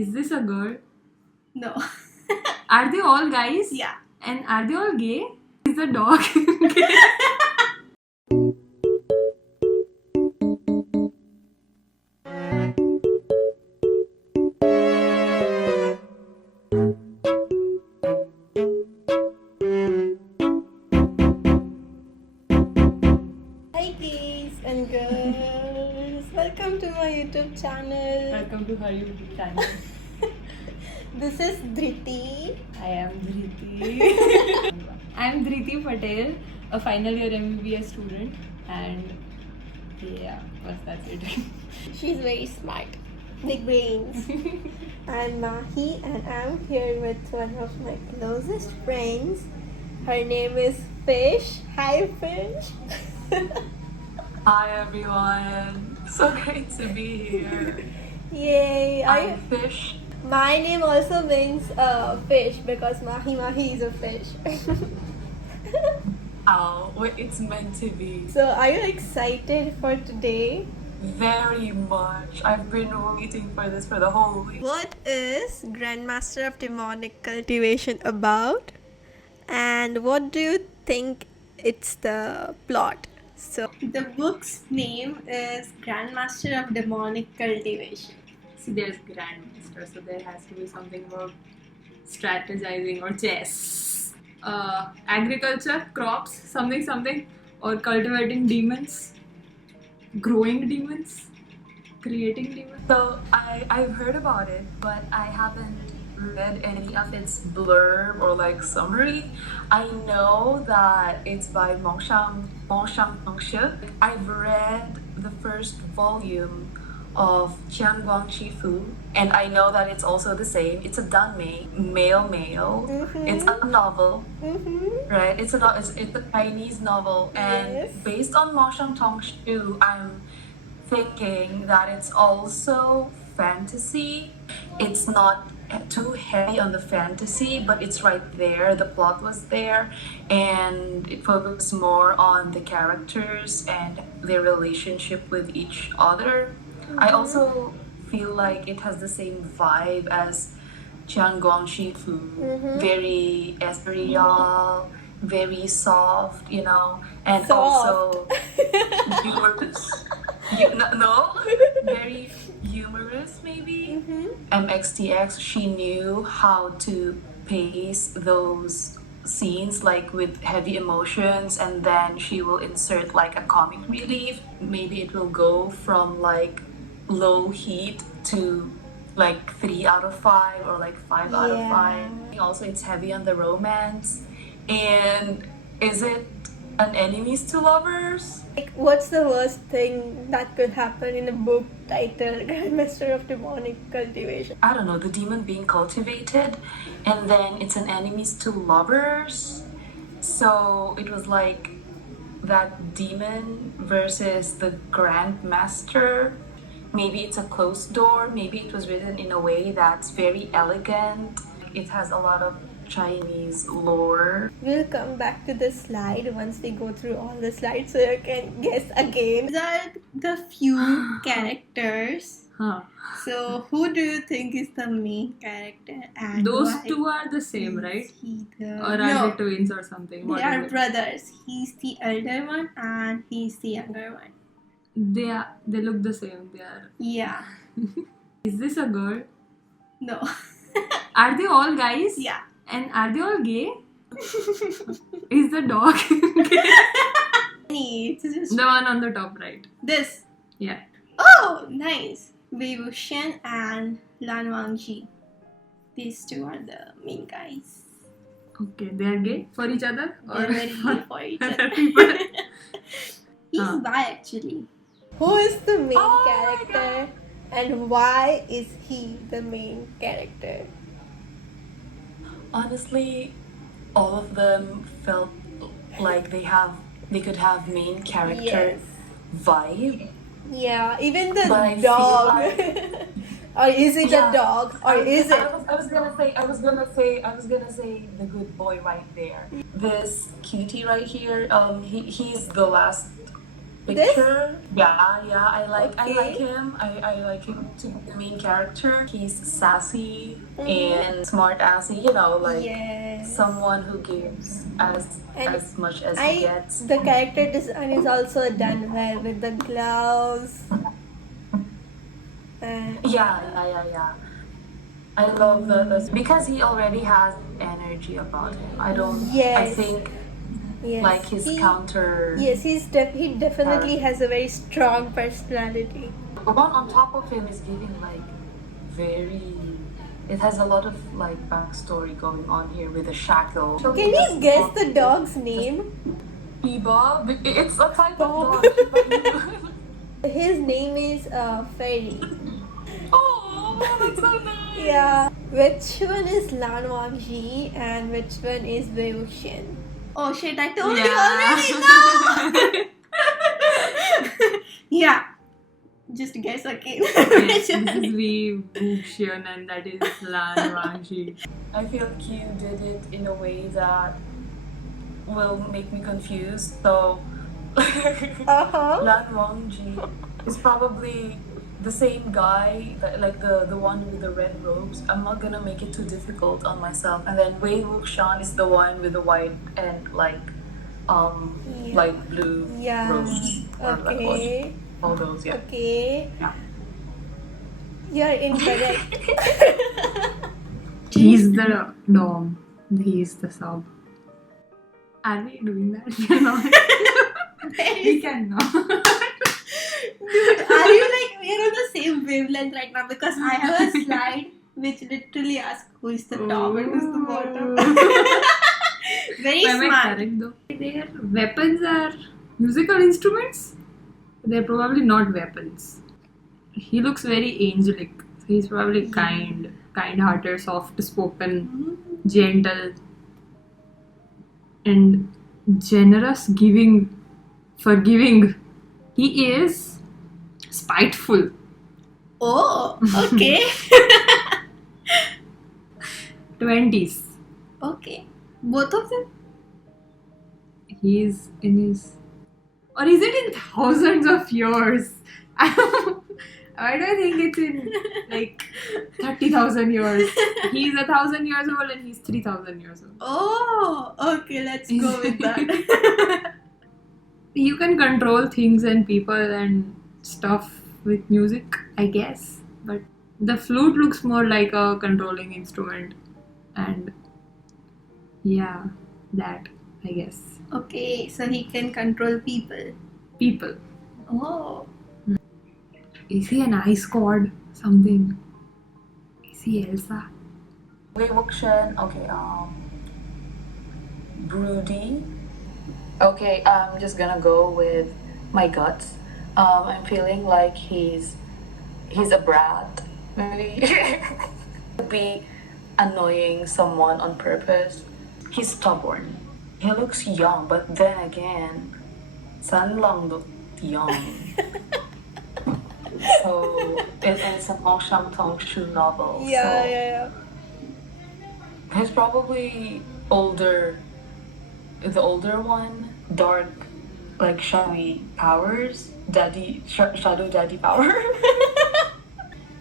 Is this a girl? No. Are they all guys? Yeah. And are they all gay? Is the dog gay? Hi guys and girls. Welcome to my YouTube channel. Welcome to her YouTube channel. This is Dhriti. I am Dhriti. I am Dhriti Patel, a final year MBBS student, and yeah, that's it. She's very smart. Big brains. I'm Mahi and I'm here with one of my closest friends. Her name is Fish. Hi Fish. Hi everyone, so great to be here. Yay. I'm Fish. My name also means fish because Mahi is a fish. Oh, well, it's meant to be. So are you excited for today? Very much. I've been waiting for this for the whole week. What is Grandmaster of Demonic Cultivation about? And what do you think it's the plot? So the book's name is Grandmaster of Demonic Cultivation. See, there's Grandmaster, so there has to be something about strategizing or chess. Agriculture, crops, something, or cultivating demons, growing demons, creating demons. So I've heard about it, but I haven't read any of its blurb or like summary. I know that it's by Wangxian. I've read the first volume of Jiang and I know that it's also the same. It's a danmei, male. It's a novel, right? It's a Chinese novel, and Yes. based on Wangxian, I'm thinking that it's also fantasy. It's not too heavy on the fantasy, but it's right there. The plot was there, and it focused more on the characters and their relationship with each other. I also feel like it has the same vibe as Jiang very ethereal, very soft, and Soft. also humorous. No, very humorous maybe. MXTX, she knew how to pace those scenes like with heavy emotions, and then she will insert like a comic relief. Maybe it will go from like low heat to like 3 out of 5 or like 5 out of 5. Also, it's heavy on the romance. And is it an enemies to lovers? Like, what's the worst thing that could happen in a book titled Grandmaster of Demonic Cultivation? I don't know, the demon being cultivated, and then it's an enemies to lovers. So it was like that demon versus the Grandmaster. Maybe it's a closed door, maybe it was written in a way that's very elegant. It has a lot of Chinese lore. We'll come back to the slide once we go through all the slides so you can guess again. These are the few characters. Huh. So who do you think is the main character? And Those why two are the same, is right? he the- Or are they twins or something? They What are is it? brothers. He's the elder one and he's the younger one. They look the same. They are. Yeah. Is this a girl? No. Are they all guys? Yeah. And are they all gay? Is the dog gay? It's just The one on the top right. this. Yeah. Oh, nice. Wei Wuxian and Lan Wangji. These two are the main guys. Okay, they are gay for each other? They're very good for each other other. people? He's Huh. bi actually. Who is the main Oh my character and why is he the main character? Honestly, all of them felt like they could have main character Yes. vibe. Yeah, even the But I feel dog. like- Or is it Yeah. a dog? Or is it? I was gonna say the good boy right there. This cutie right here, he's the last picture. Yeah, I like Okay. him. I like him to be the main character. He's sassy Mhm. and smart assy, you know, like Yes. someone who gives And as much as he gets. the character design is also done well with the gloves. Yeah. I love the because he already has energy about him. I Yes. think Yes. like his counter. Yes, he definitely has a very strong personality. The one on top of him is giving like very. It has a lot of like backstory going on here with the shackle. Can you guess the dog's name? Shiba. It's a type Dog. of dog. His name is Fairy. Oh, that's so nice. Yeah. Which one is Lan Wangji and which one is Wei Wuxian? Oh shit, I told you already. No! Yeah. Just guess again. Yes, this is Wei Wuxian and that is Lan Wangji. I feel like you did it in a way that will make me confused. So, Lan Wangji is probably the same guy, like the one with the red robes. I'm not gonna make it too difficult on myself. And then Wei Wuxian is the one with the white and like light blue robes. Or like Okay. all those, yeah. Okay. Yeah. You're incorrect. He's the dom. He's the sub. Are we doing that? We are not. We cannot. Dude, are you like we're on the same wavelength right now? Because I have a slide which literally asks who is the top and who's the bottom. Very Am I smart. correct though? Their weapons are musical instruments. They're probably not weapons. He looks very angelic. He's probably kind-hearted, soft-spoken, gentle, and generous, giving, forgiving. He is spiteful. Oh, okay. 20s. Okay. Both of them? He's in his... Or is it in thousands of years? Why do I think it's in like 30,000 years? He's 1,000 years old and he's 3,000 years old. Oh, okay, let's go with that. You can control things and people and stuff with music, I guess. But the flute looks more like a controlling instrument. And yeah, that, I guess. Okay, so he can control people. People. Oh. Is he an ice god? Something? Is he Elsa? Wei Wuxian, okay, broody. Okay, I'm just gonna go with my guts. I'm feeling like he's a brat, maybe. Be annoying someone on purpose. He's stubborn. He looks young, but then again, San lang look young. So it's a Mong Sham Tong Shu novel. Yeah. He's probably older, the older one, dark, like shadowy powers, shadow daddy power.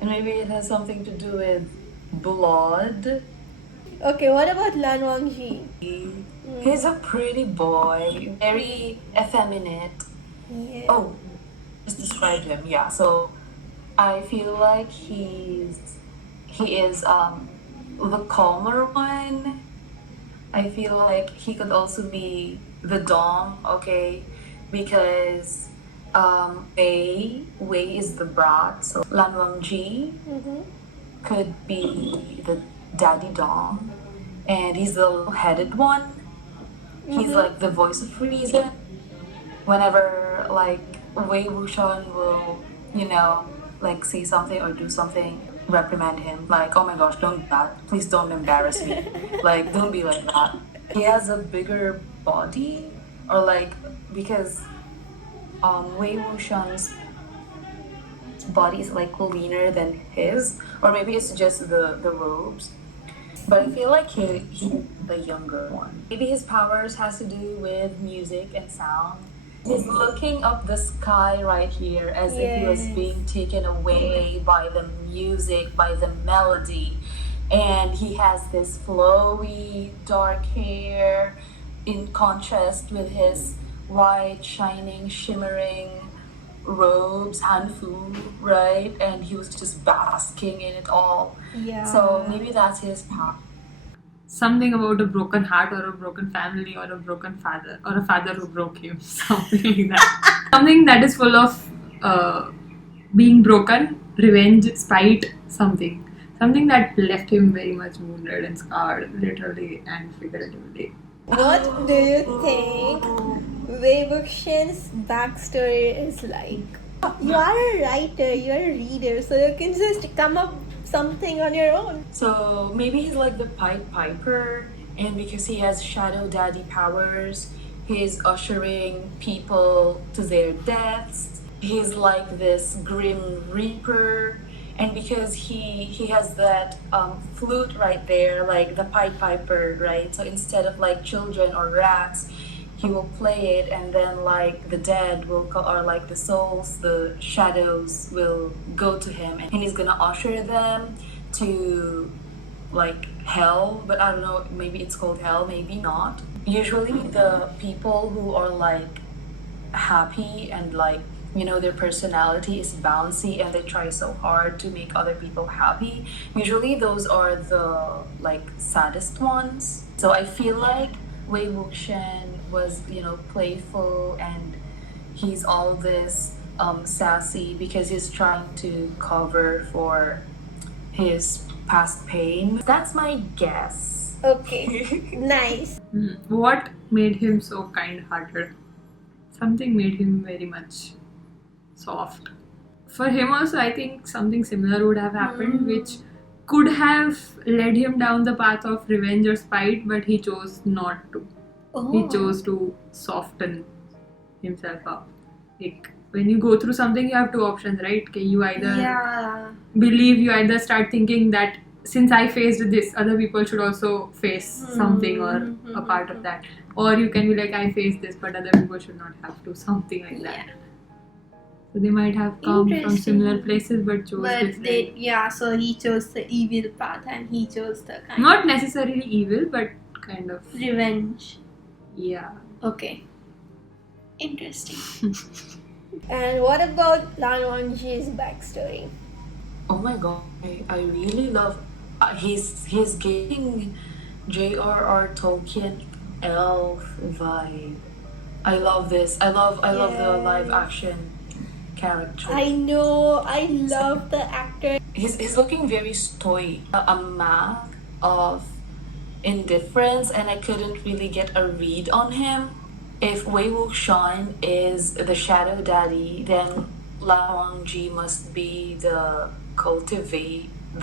And maybe it has something to do with blood. Okay, what about Lan Wangji? He's a pretty boy, very effeminate. Yeah. Oh, just described him. Yeah. So I feel like he is the calmer one. I feel like he could also be the dom. Okay, because Wei is the brat. So Lan Wangji could be the daddy dom, and he's the little-headed one. He's like the voice of reason. Whenever like Wei Wuxian will, like say something or do something, reprimand him. Like, oh my gosh, don't do that. Please don't embarrass me. Like, don't be like that. He has a bigger body, or like because Wei Wuxian's body is like leaner than his, or maybe it's just the robes. But I feel like he's the younger one. Maybe his powers has to do with music and sound, He's looking up the sky right here as if he was Yes. being taken away by the music, by the melody. And he has this flowy dark hair in contrast with his white, shining, shimmering robes, hanfu, right? And he was just basking in it all. Yeah. So maybe that's his path. Something about a broken heart or a broken family or a broken father or a father who broke him. Something like that. Something that is full of being broken, revenge, spite, something. Something that left him very much wounded and scarred, literally and figuratively. What do you think Wei Wuxian's backstory is like? You are a writer, you are a reader, so you can just come up something on your own. So maybe he's like the Pied Piper, and because he has Shadow Daddy powers, he's ushering people to their deaths. He's like this Grim Reaper, and because he has that flute right there, like the Pied Piper, right? So instead of like children or rats, he will play it, and then like the dead will go, or like the souls, the shadows will go to him, and he's gonna usher them to like hell. But I don't know, maybe it's called hell, maybe not. Usually the people who are like happy and like, you know, their personality is bouncy and they try so hard to make other people happy, usually those are the like saddest ones. So I feel like Wei Wuxian was, you know, playful, and he's all this sassy because he's trying to cover for his past pain. That's my guess. Okay, nice. What made him so kind-hearted? Something made him very much soft. For him also, I think something similar would have happened, which could have led him down the path of revenge or spite, but he chose not to. He chose to soften himself up. Like, when you go through something, you have two options, right? Okay, you either believe, you either start thinking that since I faced this, other people should also face something or a part of that. Or you can be like, I faced this, but other people should not have to, something like that. So they might have come from similar places but chose different. So he chose the evil path and he chose the kind Not necessarily evil, but kind of of revenge. Yeah. Okay. Interesting. And what about Lan Wangji's backstory? Oh my god, I really love he's giving J.R.R. Tolkien elf vibe. I love this. I love the live action character. I know. I love the actor. He's looking very stoic, a mask of indifference, and I couldn't really get a read on him. If Wei Wuxian is the shadow daddy, then Lan Wangji must be the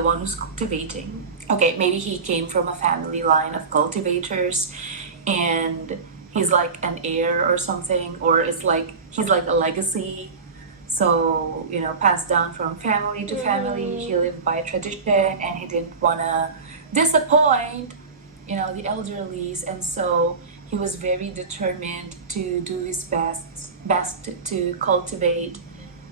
one who's cultivating. Okay, maybe he came from a family line of cultivators, and he's like an heir or something, or it's like he's like a legacy. So, you know, passed down from family to family. He lived by tradition, and he didn't wanna disappoint, you know, the elderlies, and so he was very determined to do his best to cultivate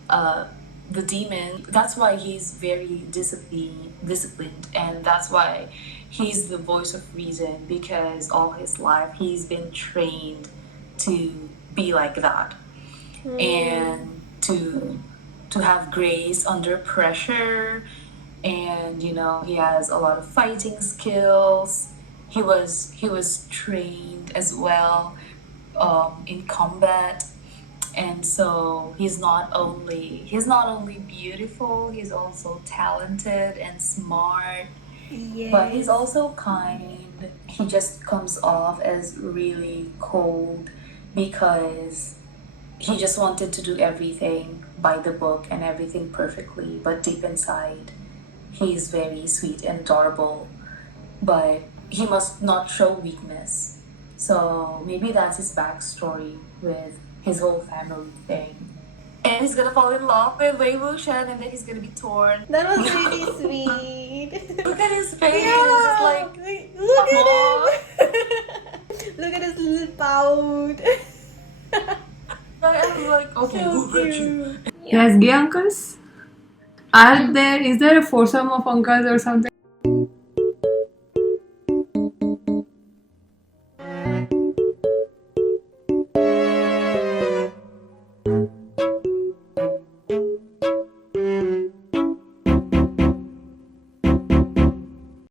the demon. That's why he's very disciplined, and that's why he's the voice of reason, because all his life he's been trained to be like that, and to have grace under pressure, and you know, he has a lot of fighting skills. He was trained as well in combat, and so he's not only beautiful, he's also talented and smart. Yes. But he's also kind. He just comes off as really cold because he just wanted to do everything by the book and everything perfectly, but deep inside he's very sweet and adorable, but he must not show weakness. So maybe that's his backstory with his whole family thing. And he's gonna fall in love with Wei Wuxian, and then he's gonna be torn. That was really sweet. Look at his face. Yeah, It's like, look come at him. Look at his little pout. was like, okay, virtue. He has gay uncles. Is there a foursome of uncles or something?